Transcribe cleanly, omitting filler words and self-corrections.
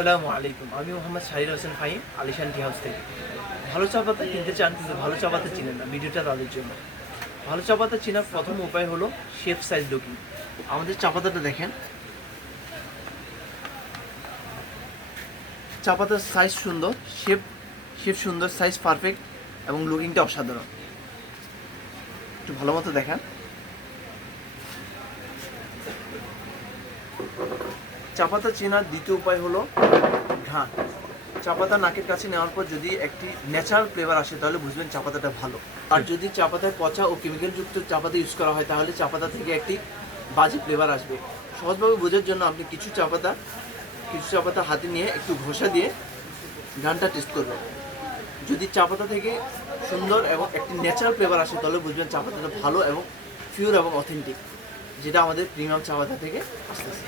আসসালামু আলাইকুম। আমি মোহাম্মদ শাহির হোসেন ফাহিম, আলিশান টি হাউস থেকে। ভালো চা পাতা কিনতে চান কিন্তু ভালো চা পাতা চিনেন না, ভিডিওটা তাদের জন্য। ভালো চা পাতা চেনার প্রথম উপায় হলো শেপ সাইজ লুকিং। আমাদের চা পাতাটা দেখেন, চা পাতার সাইজ সুন্দর, শেপ শেপ সুন্দর, সাইজ পারফেক্ট এবং লুকিংটা অসাধারণ। একটু ভালো মতো দেখেন। চা পাতা চেনার দ্বিতীয় উপায় হলো ঘ্রাণ। চা পাতা নাকের কাছে নেওয়ার পর যদি একটি ন্যাচারাল ফ্লেভার আসে তাহলে বুঝবেন চা পাতাটা ভালো। আর যদি চা পাতায় পচা ও কেমিক্যালযুক্ত চা পাতা ইউজ করা হয় তাহলে চা পাতা থেকে একটি বাজে ফ্লেভার আসবে। সহজভাবে বোঝার জন্য আপনি কিছু চা পাতা হাতে নিয়ে একটু ঘষা দিয়ে ঘ্রাণটা টেস্ট করবেন। যদি চা পাতা থেকে সুন্দর এবং একটি ন্যাচারাল ফ্লেভার আসে তাহলে বুঝবেন চা পাতাটা ভালো এবং পিওর এবং অথেন্টিক, যেটা আমাদের প্রিমিয়াম চা পাতা থেকে আসতেছে।